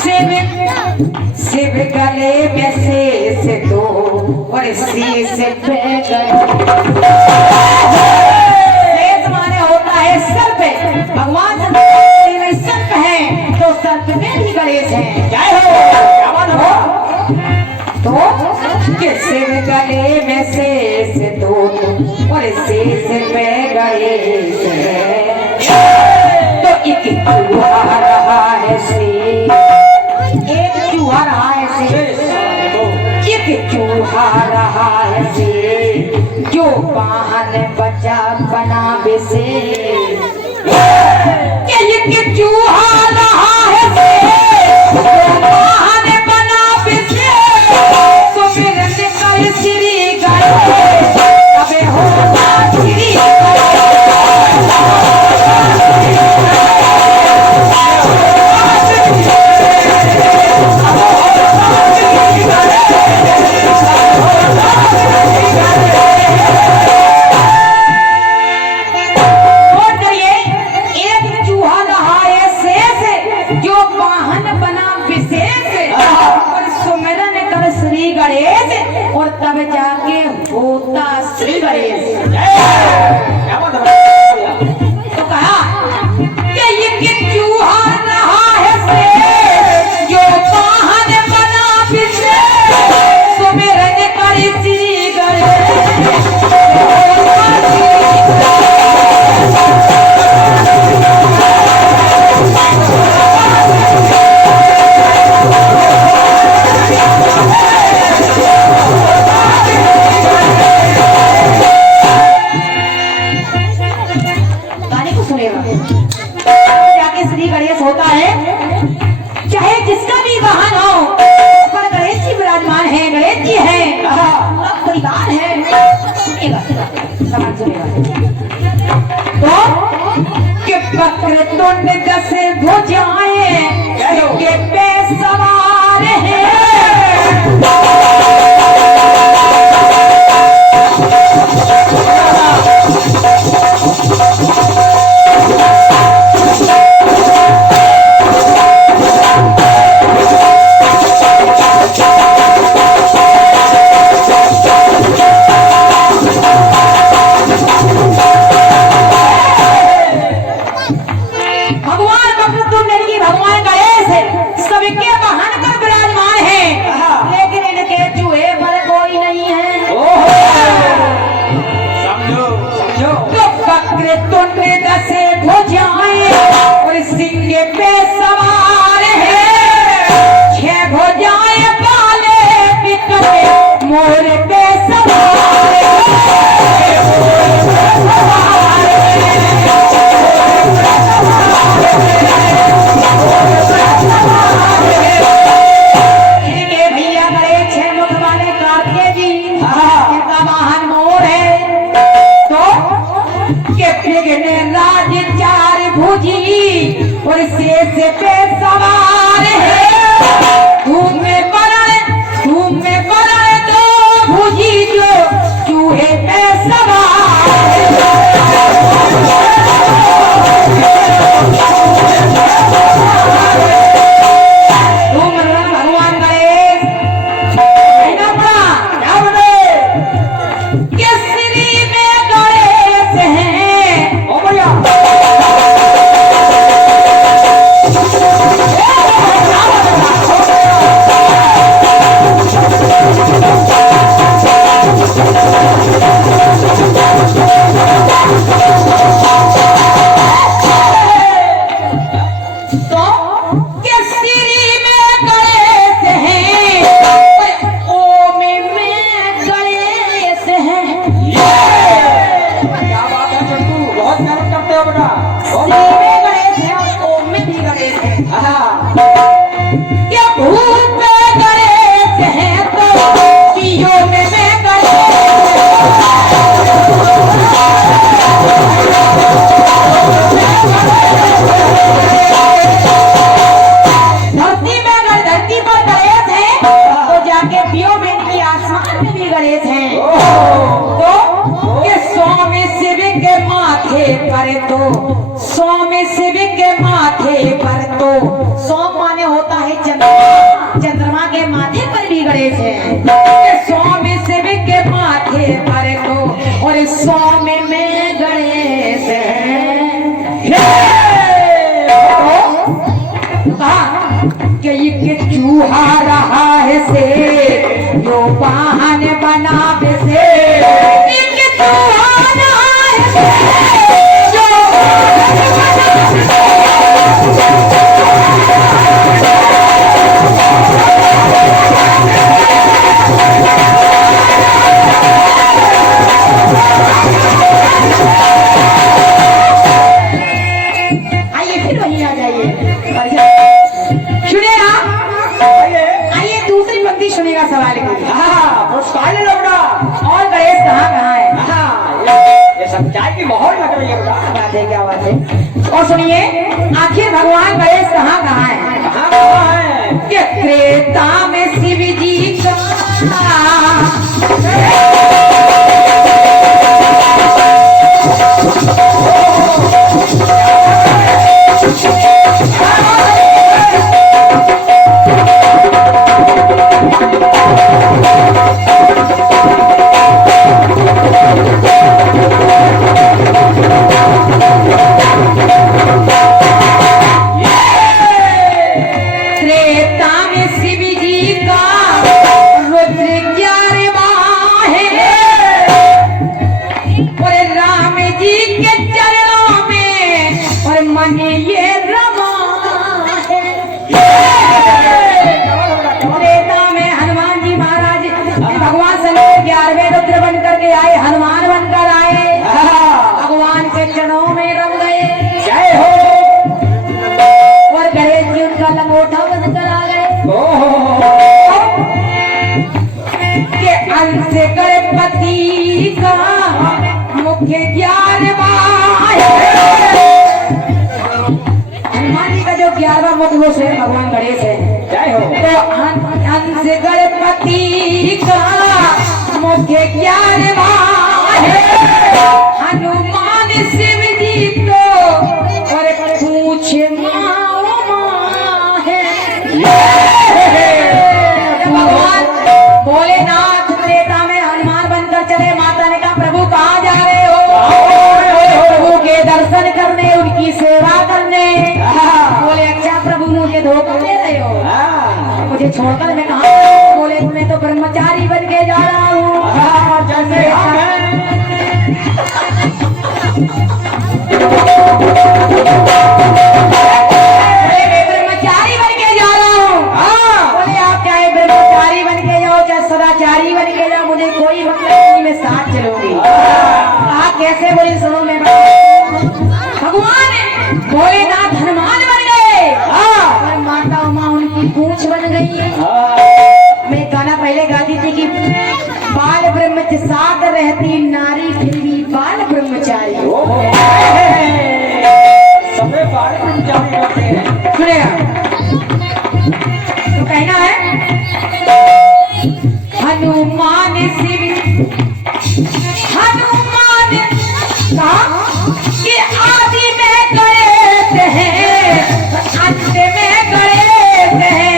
शिव गले में शेष दो और शीश पे शेष माने होता है सर पे। भगवान सर्प है तो सर्प में भी गणेश है। जय हो, क्या बात हो। तो शिव गले में शेष दो और शीश पे गणेश है। तो एक चूहा रहा है शेष, एक चूहा रहा है शेष, एक चूहा रहा है शेष, जो वाहन बचा बना विशेष। एक चूहा रहा है शेष, जो वाहन बना विशेष। सुमिरन कर श्री गणेश तबे होगा श्री गणेश और तब जाके होता श्री गणेश। तो कहा कि ये चूहा रहा है शेष, जो वाहन बना विशेष। सुमिरन कर श्री गणेश। जाके श्री गणेश होता है, चाहे जिसका भी वाहन हो पर गणेश जी विराजमान है, गणेश जी है, परिवार है। सुनिएगा, समाज सुनिएगा। तो कि वक्र तुंड दस भुजाएं के पे सवार है। और शेष पे सवार है। धूम में बड़े दो भुजी जो चूहे पे सवार है। भगवान गणेश क्या बोले केसरी में गणेश है। ओ भैया पर तो स्वामी शिव के माथे पर तो सौ माने हो होता है चंद्रमा, चंद्रमा के माथे पर भी गणेश है। स्वामी शिव के माथे पर तो और स्वामी में गणेश है। कि ये चूहा रहा है से यो वाहन बनावे से, ये चूहा रहा है से जो आइए फिर वहीं आ जाइए। सुनेगा सवाल की। और गणेश कहाँ है? ये सच्चाई की माहौल लग रही है। बात है, क्या बात है? और सुनिए, आखिर भगवान गणेश कहाँ है? कहाँ है? कि त्रेता में शिव जी का हनुमान बनकर आए, भगवान के चरणों में रम गए। जय हो। और गणेश जी उनका लंगोटा बनकर आ गए। के अंश गणपति का मुख्य ज्ञान हनुमान जी का जो 11वां मुख वो से भगवान गणेश है। जय हो। तो अंश गणपति का मुख्य ज्ञान हनुमान शिव जी तो और पूछ भगवान भोलेनाथ त्रेता में हनुमान बनकर चले। माता ने कहा प्रभु कहाँ जा रहे हो? प्रभु के दर्शन करने, उनकी सेवा करने। बोले अच्छा प्रभु मुझे धोखा दे रहे हो, मुझे छोड़कर मैं कहाँ? बोले मैं तो ब्रह्मचारी बन के जा रहा हूँ। जैसे ब्रह्मचारी बन के जा रहा हूँ। बोले आप चाहे ब्रह्मचारी बन के जाओ चाहे सदाचारी बन के जाओ, मुझे कोई मतलब नहीं, मैं साथ चलूंगी। आप कैसे? बोले सुनो मैं भगवान भोलेनाथ हनुमान बन गए और माता उमा उनकी पूंछ बन गई। मैं गाना पहले गाती थी कि बाल ब्रह्मचारी साथ रहती नारी फिर भी बाल ब्रह्मचारी। सबे बाल ब्रह्मचारी होते हैं। सुनेगा तो कहना है हनुमान शिव हनुमान के आदि में गणेश हैं, अंत में गणेश हैं।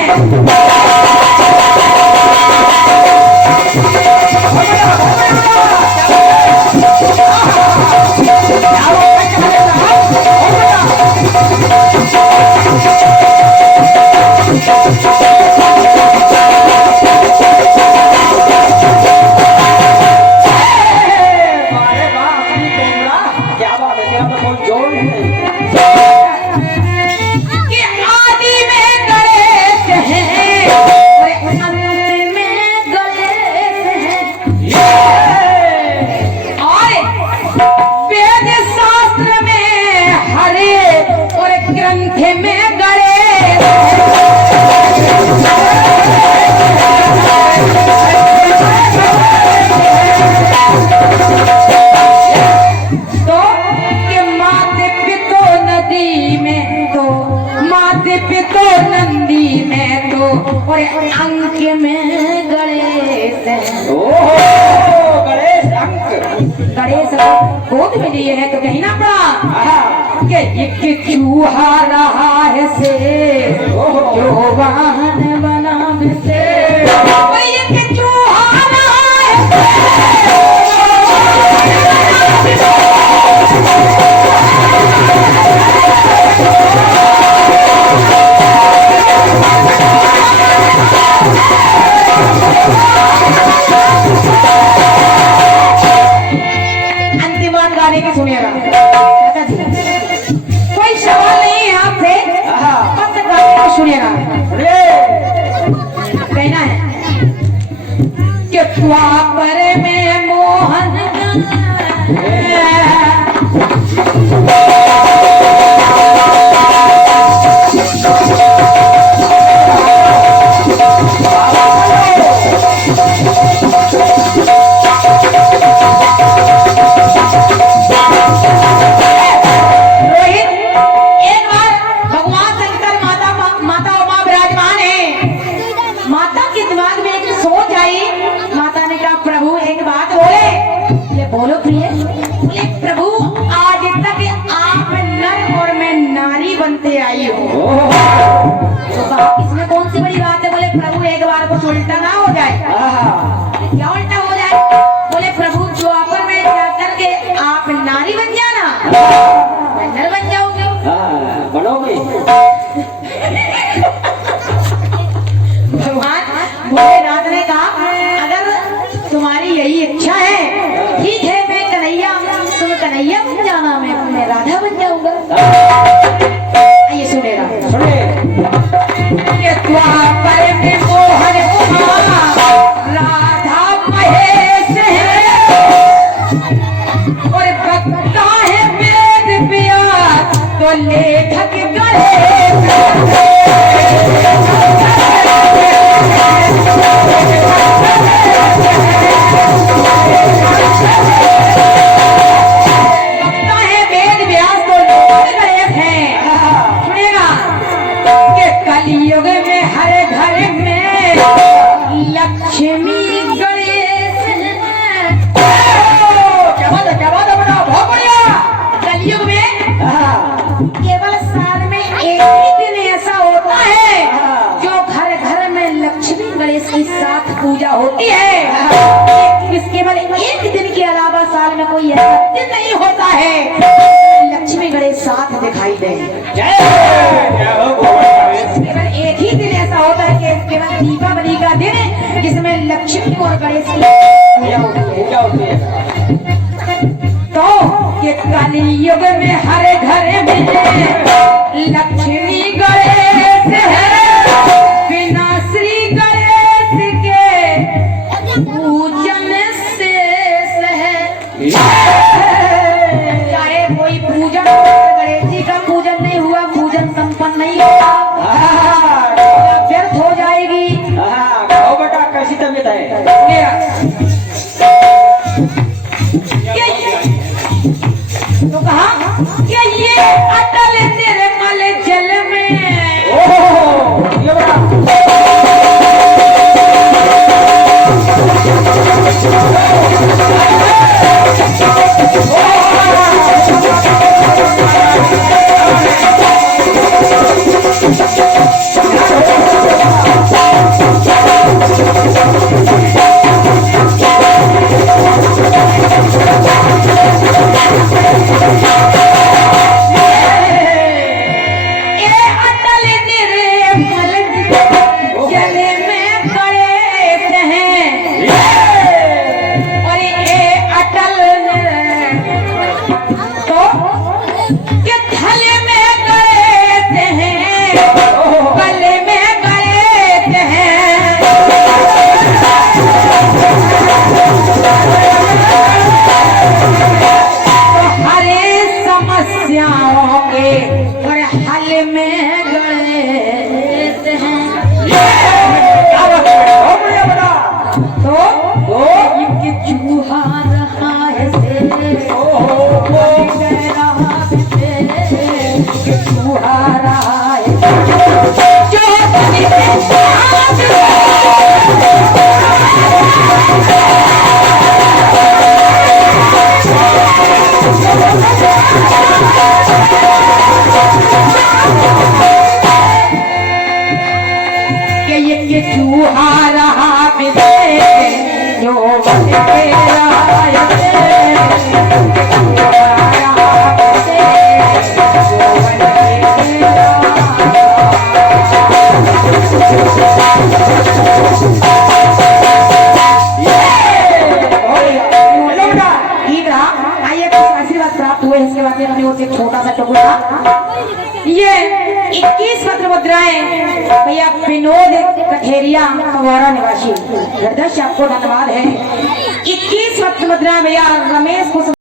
और अंक में गणेश गणेश गोद में लिए है तो कहीं ना पड़ा कि एक चूहा रहा है से जो वाहन बना बिसे भैया के चूहाना अंतिमान गाने की सुनिएगा चाचा जी कोई सवाल नहीं है आपसे बस गाने को सुनिएगा कहना है कि द्वापर में मोहन बोलो प्रिय बोले प्रभु आज तक आप नर और मैं नारी बनते आई हो तो इसमें कौन सी बड़ी बात है। बोले प्रभु एक बार कुछ उल्टा ना हो जाए। क्या उल्टा हो जाए। बोले प्रभु द्वापर में जाकर के आप नारी बन जाना मैं नर बन जाऊंगी बनोगे। भगवान भोलेनाथ ने कहा अगर तुम्हारी यही इच्छा है ठीक है मैं कन्हैया तुम कन्हैया बन जाना मैं राधा बन जाऊंगा। ये सुनेगा सुने ये द्वापर में मोहन उमा राधा महेश है और बकता है वेद व्यास तो लेखक गणेश कलियुग में हर घर में लक्ष्मी गणेश क्या बात है बड़ा बहुत बढ़िया। कलियुग में केवल साल में एक ही दिन ऐसा होता है जो घर घर में लक्ष्मी गणेश की साथ पूजा होती है। इस केवल एक दिन के अलावा साल में कोई ऐसा दिन नहीं होता है लक्ष्मी गणेश साथ दिखाई दे। केवल एक ही दिन ऐसा होता है कि केवल दीपावली का दिन जिसमें लक्ष्मी और गणेश की पूजा होती है। तो ये कलियुग में हर घर में लक्ष्मी गणेश है बिना श्री गणेश के पूजन शेष है। चाहे कोई पूजन गणेश जी का पूजन नहीं हुआ पूजन संपन्न नहीं होगा व्यर्थ हो जाएगी। बेटा कैसी तबीयत है। तो कहा कि ये अटल निर्मल जल ये चूहा रहा विजय जो बन के राय इसके बाद अपनी ओर से एक छोटा सा टुकड़ा ये 21 पत्र मुद्राएं भैया विनोद कठेरिया फगवाड़ा निवासी हृदय से आपको धन्यवाद है। 21 पत्र मुद्राएं भैया रमेश